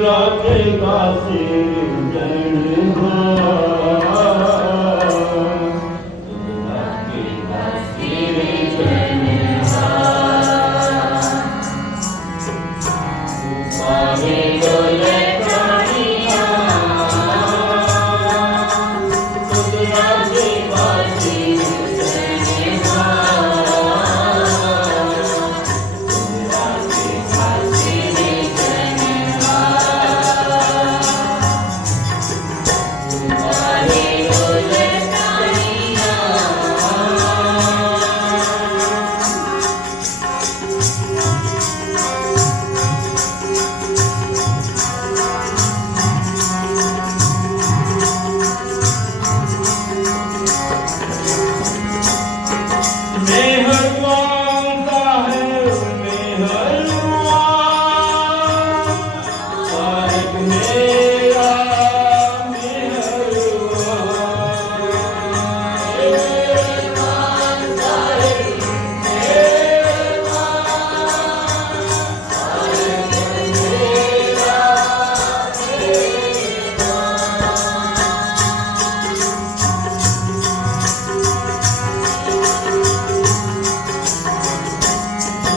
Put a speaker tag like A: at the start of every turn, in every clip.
A: ਰਾਜੇ ਕਾਸੇ ਜਨ ਹੋ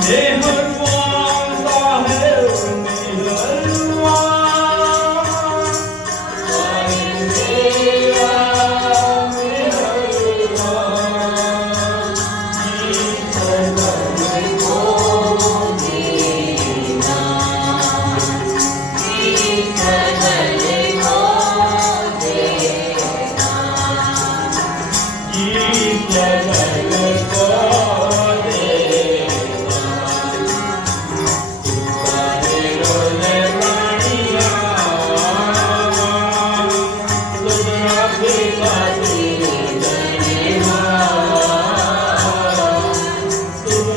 A: Yeah.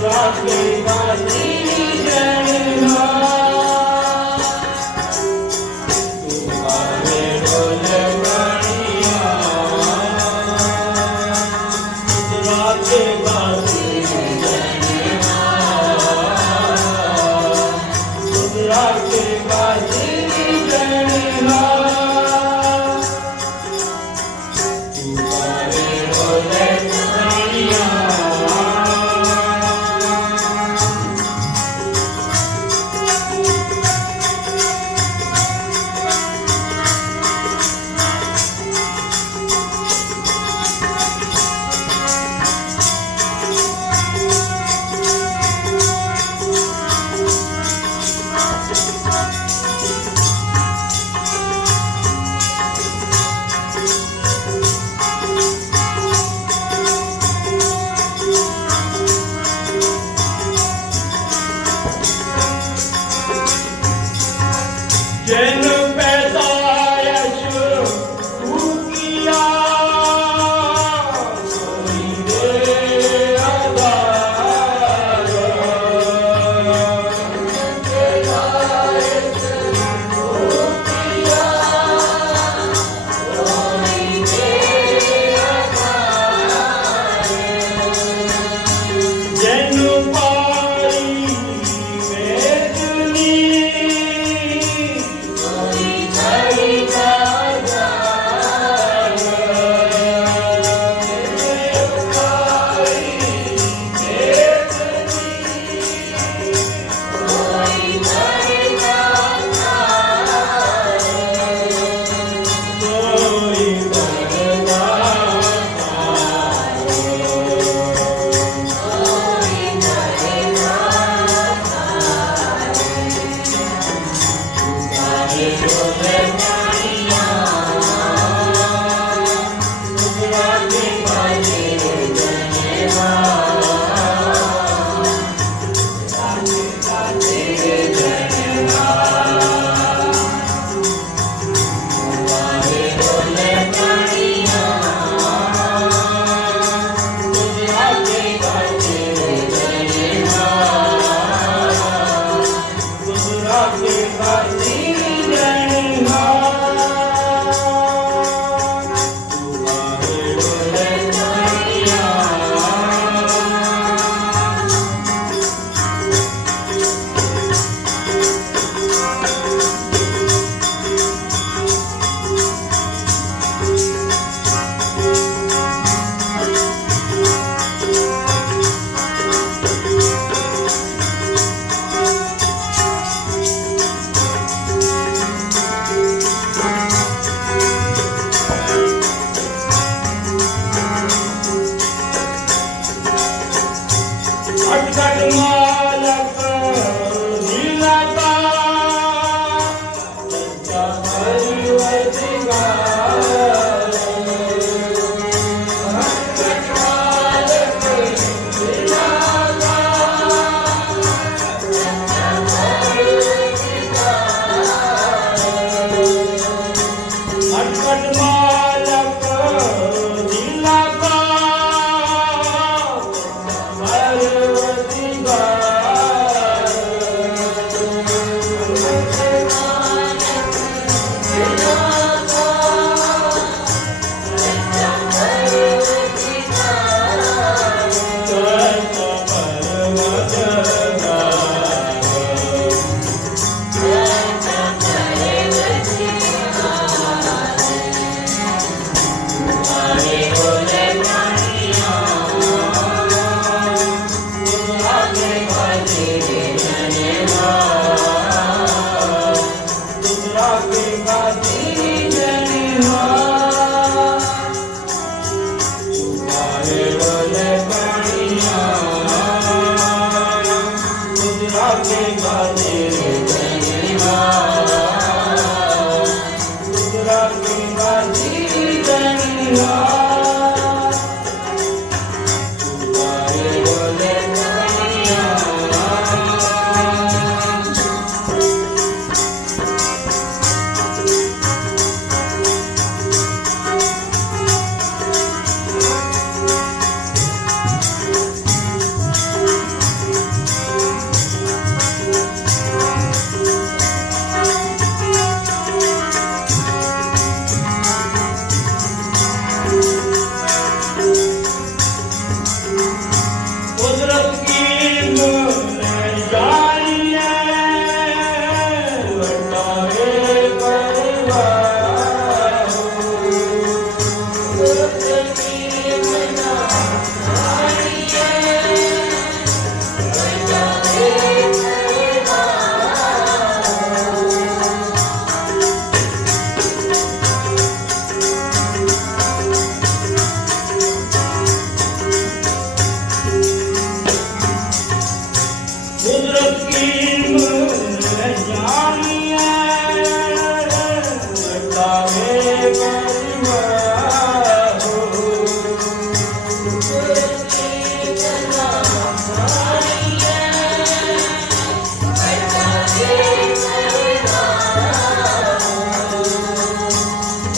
B: Lord, we want to be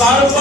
A: Bye.